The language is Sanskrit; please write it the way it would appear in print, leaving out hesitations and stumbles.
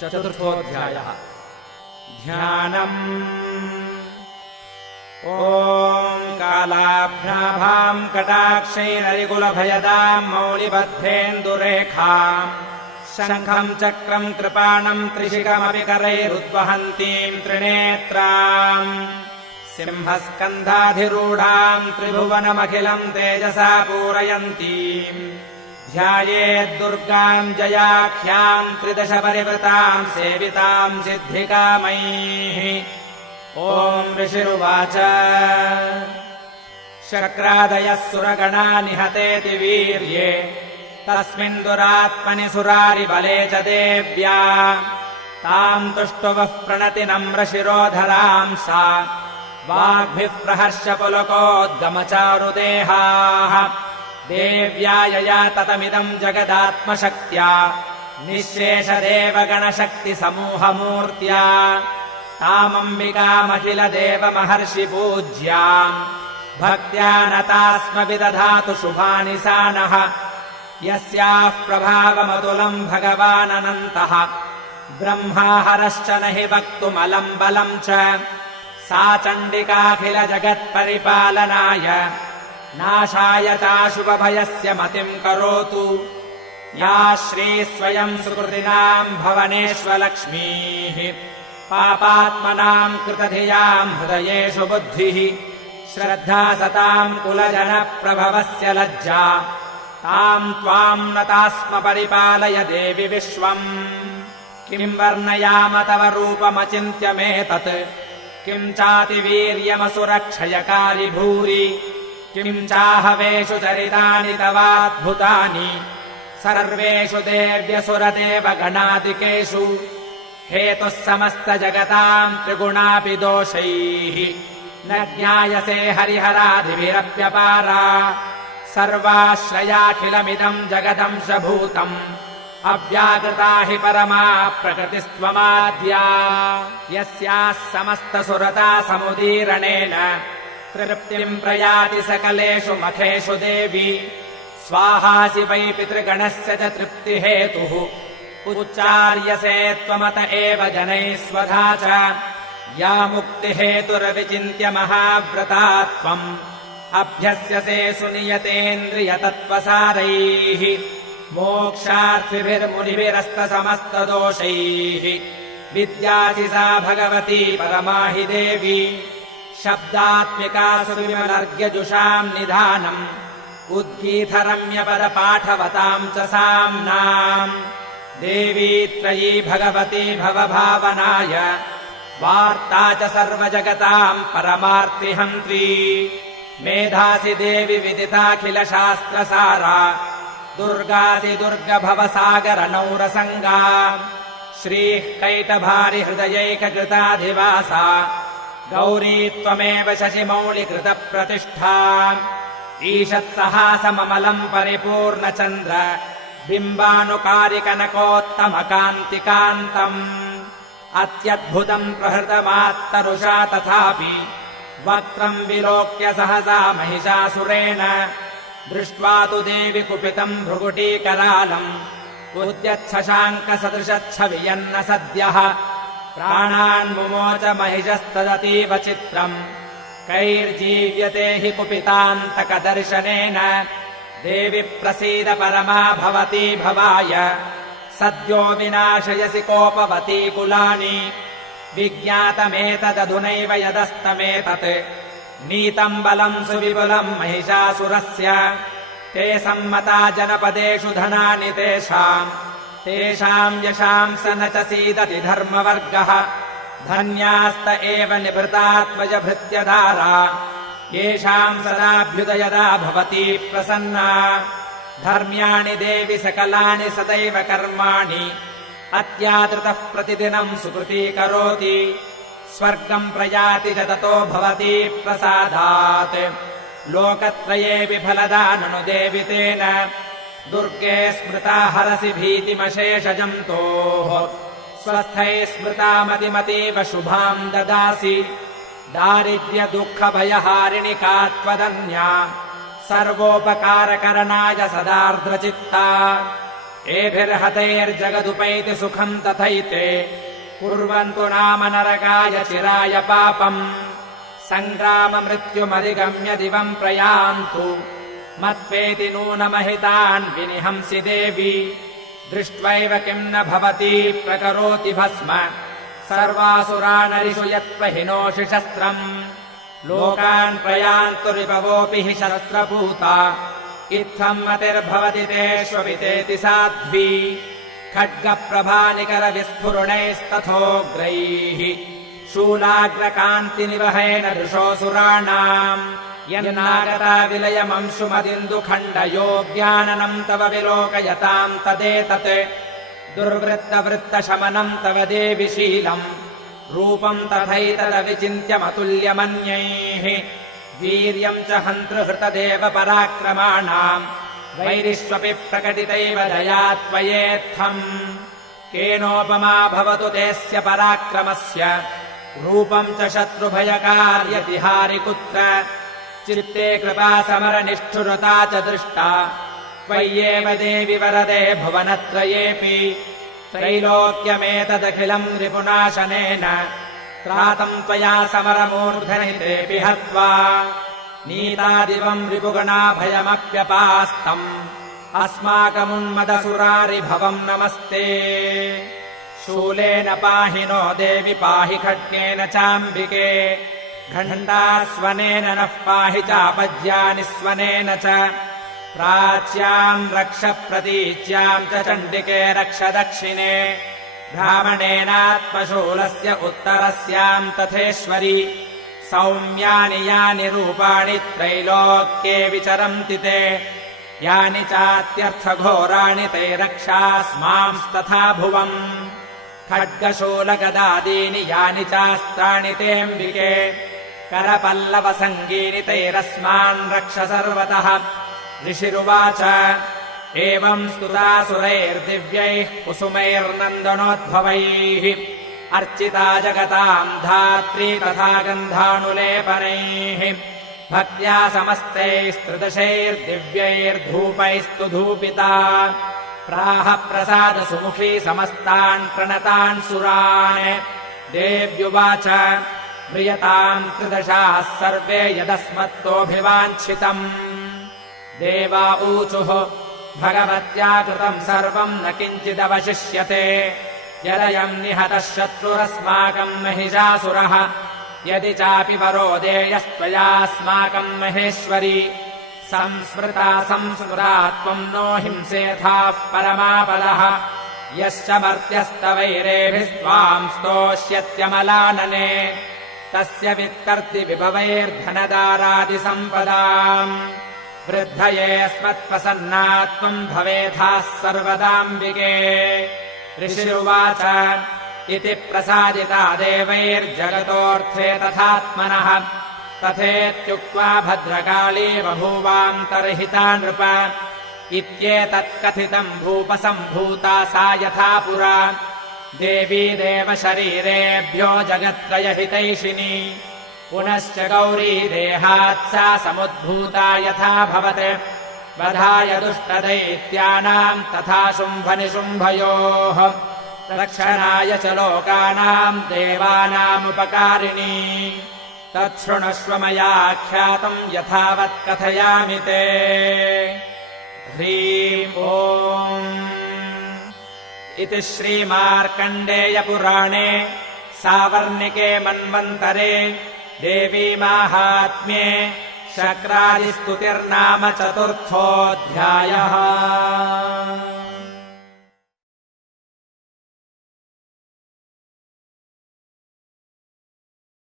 चतुर्थोऽध्यायः। ध्यानम्। ॐ कालाभ्नाभाम् कटाक्षैररिकुलभयदाम् मौलिबद्धेन्दुरेखाम् शङ्खम् चक्रम् कृपाणम् त्रिशिखमपि करैरुद्वहन्तीम् त्रिनेत्राम् सिंहस्कन्धाधिरूढाम् त्रिभुवनमखिलम् तेजसा पूरयन्तीम् ध्यायेद्दुर्गाम् जयाख्याम् त्रिदश परिवृताम् सेविताम् सिद्धिकामैः। ॐ ऋषिरुवाच शक्रादयः सुरगणा निहतेति वीर्ये तस्मिन् दुरात्मनि सुरारिबले च देव्या ताम् तुष्टुवः प्रणति नम्रशिरोधराम् सा वाग्भिः प्रहर्ष पुलकोद्गमचारुदेहाः देव्या यया ततमिदम् जगदात्मशक्त्या निःशेषदेवगणशक्तिसमूहमूर्त्या तामम्बिकामखिलदेवमहर्षिपूज्याम् भक्त्या नतास्म विदधातु शुभानि सा नः। यस्याः प्रभावमतुलम् भगवाननन्तः ब्रह्मा हरश्च न हि वक्तुमलम् बलम् च सा चण्डिकाखिलजगत्परिपालनाय नाशाय चाशुभभयस्य मतिम् करोतु। या श्रीस्वयम् सुकृतिनाम् भवनेष्वलक्ष्मीः पापात्मनाम् कृतधियाम् हृदयेषु बुद्धिः श्रद्धा सताम् कुलजनप्रभवस्य लज्जा ताम् त्वाम् नतास्म परिपालय देवि विश्वम्। किम् वर्णयाम तव रूपमचिन्त्यमेतत् किम् चातिवीर्यमसुरक्षयकारि भूरि किम् चाहवेषु चरितानि तवाद्भुतानि सर्वेषु देव्यसुरदेवगणादिकेषु हेतुः समस्तजगताम् त्रिगुणापि दोषैः न ज्ञायसे हरिहरादिभिरप्यपारा सर्वाश्रयाखिलमिदम् जगदंशभूतम् अव्याकृता हि परमा प्रकृतिस्त्वमाद्या। यस्याः समस्तसुरता समुदीरणेन तृप्तिम् प्रयाति सकलेषु मखेषु देवी स्वाहासि वै पितृगणस्य च तृप्तिहेतुः उच्चार्यसे त्वमत एव जनैः स्वधा च या मुक्तिहेतुरविचिन्त्य महाव्रता त्वम् अभ्यस्यसे सुनियतेन्द्रियतत्त्वसारैः मोक्षार्थिभिर्मुनिभिरस्तसमस्तदोषैः विद्यासि सा भगवती परमा हि देवी शब्दात्मिका सुविमलर्घ्यजुषाम् निधानम् उद्गीतरम्यपदपाठवताम् च साम्नाम् देवी त्रयी भगवती भवभावनाय वार्ता च सर्वजगताम् परमार्तिहन्त्री मेधासि देवि विदिताखिलशास्त्रसारा दुर्गासि दुर्गभवसागरनौरसङ्गा श्रीः कैटभारिहृदयैककृताधिवासा गौरी त्वमेव शशिमौलिकृतप्रतिष्ठा ईषत्सहासममलम् परिपूर्णचन्द्र बिम्बानुकारिकनकोत्तमकान्तिकान्तम् अत्यद्भुतम् प्रहृतमात्तरुषा तथापि वक्त्रम् विलोक्य सहसा महिषासुरेण दृष्ट्वा तु देवि कुपितम् भृगुटीकरालम् उद्यच्छशाङ्कसदृशच्छवियन्न सद्यः प्राणान् मुमोच महिषस्तदतीव चित्रम् कैर्जीव्यते हि कुपितान्तकदर्शनेन देवि प्रसीद परमा भवती भवाय सद्यो विनाशयसि कोपवती कुलानि विज्ञातमेतदधुनैव यदस्तमेतत् नीतम् बलम् सुविपुलम् महिषासुरस्य ते सम्मता जनपदेषु धनानि तेषाम् यशाम् स न च सीदति धर्मवर्गः धन्यास्त एव निभृतात्मजभृत्यदारा येषाम् सदाभ्युदयदा भवती प्रसन्ना धर्म्याणि देवि सकलानि सदैव कर्माणि अत्यादृतः प्रतिदिनम् सुकृतीकरोति स्वर्गम् प्रयाति च ततो भवती प्रसादात् लोकत्रये विफलदा ननु देवि तेन दुर्गे स्मृता हरसि भीतिमशेषजन्तोः स्वस्थैः स्मृता मतिमतीव शुभाम् ददासि दारिद्र्यदुःखभयहारिणि का त्वदन्या सर्वोपकारकरणाय सदार्द्रचित्ता एभिर्हतैर्जगदुपैति सुखम् तथैते कुर्वन्तु नाम नरकाय चिराय पापम् सङ्ग्राममृत्युमधिगम्य दिवम् प्रयान्तु मत्वेति नूनमहितान् विनिहंसि देवी दृष्ट्वैव किम् न भवति प्रकरोति भस्म सर्वासुरानरिषु यत्त्वहिनोषि शस्त्रम् लोकान् प्रयान्तु रिपवोऽपि हि शस्त्रपूता इत्थम् मतिर्भवति तेष्वपितेति साध्वी खड्गप्रभानिकरविस्फुरणैस्तथोग्रैः शूलाग्रकान्तिनिवहेन दृशोऽसुराणाम् यन्नागता विलयमंशुमदिन्दुखण्डयोऽज्ञाननम् तव विलोकयताम् तदेतत् दुर्वृत्तवृत्तशमनम् तव देवि शीलम् रूपम् तथैतदविचिन्त्यमतुल्यमन्यैः वीर्यम् च हन्तृहृतदेव पराक्रमाणाम् वैरिष्वपि प्रकटितैव दया त्वयेत्थम् केनोपमा भवतु तेऽस्य पराक्रमस्य रूपम् च शत्रुभयकार्यतिहारि कुत्र चित्ते कृपा समरनिष्ठुरता च दृष्टा त्वय्येव देवि वरदे भुवनत्रयेऽपि त्रैलोक्यमेतदखिलम् रिपुनाशनेन त्रातम् त्वया समरमूर्धनितेऽपि हत्वा नीतादिवम् रिपुगणाभयमप्यपास्तम् अस्माकमुन्मदसुरारिभवम् नमस्ते शूलेन पाहि नो देवि पाहि खड्गेन चाम्बिके घण्टास्वनेन नः पाहि चापज्यानि स्वनेन च प्राच्याम् रक्ष प्रतीच्याम् च चण्डिके रक्ष दक्षिणे ब्राह्मणेनात्मशूलस्य उत्तरस्याम् तथेश्वरि सौम्यानि यानि रूपाणि त्रैलोक्ये विचरन्ति ते यानि चात्यर्थघोराणि ते रक्षास्मांस्तथा भुवम् खड्गशूलगदादीनि यानि चास्त्राणि तेऽम्बिके करपल्लवसङ्गीनि तैरस्मान् रक्ष सर्वतः ऋषिरुवाच एवम् स्तुतासुरैर्दिव्यैः कुसुमैर्नन्दनोद्भवैः अर्चिता जगताम् धात्री तथा गन्धानुलेपनैः भक्त्या समस्तैस्त्रिदशैर्दिव्यैर्धूपैस्तु धूपिता प्राह प्रसादसुमुखी समस्तान् प्रणतान् सुरान् देव्युवाच म्रियताम् त्रिदशाः सर्वे यदस्मत्तोऽभिवाञ्छितम् देवा ऊचुः भगवत्या कृतम् सर्वम् न किञ्चिदवशिष्यते यदयम् निहतः शत्रुरस्माकम् महिषासुरः यदि चापि वरो देयस्त्वयास्माकम् महेश्वरि संस्मृता संस्मृता त्वम् नो हिंसेथाः परमापदः यश्च मर्त्यस्तवैरेभिस्त्वाम् स्तोष्यत्यमलानने तस्य वित्तर्ति विभवैर्धनदारादिसम्पदाम् वृद्धये स्मत्प्रसन्ना त्वम् भवेथाः सर्वदाम्बिके ऋषिरुवाच इति प्रसादिता देवैर्जगतोऽर्थे तथात्मनः तथेत्युक्त्वा भद्रकाली बभूवान्तर्हिता नृप इत्येतत्कथितम् भूपसम्भूता सा यथा पुरा देवी देवशरीरेभ्यो जगत्त्रयहितैषिणी पुनश्च गौरी देहात् सा समुद्भूता यथा भवत् वधाय दुष्टदैत्यानाम् तथा शुम्भनिशुम्भयोः रक्षणाय च लोकानाम् देवानामुपकारिणी तच्छृणुष्व मया ख्यातम् यथावत् कथयामि ते ह्रीम् ओम् इति श्रीमार्कण्डेयपुराणे सावर्णिके मन्वन्तरे देवी माहात्म्ये शक्रादिस्तुतिर्नाम 4थोऽध्यायः।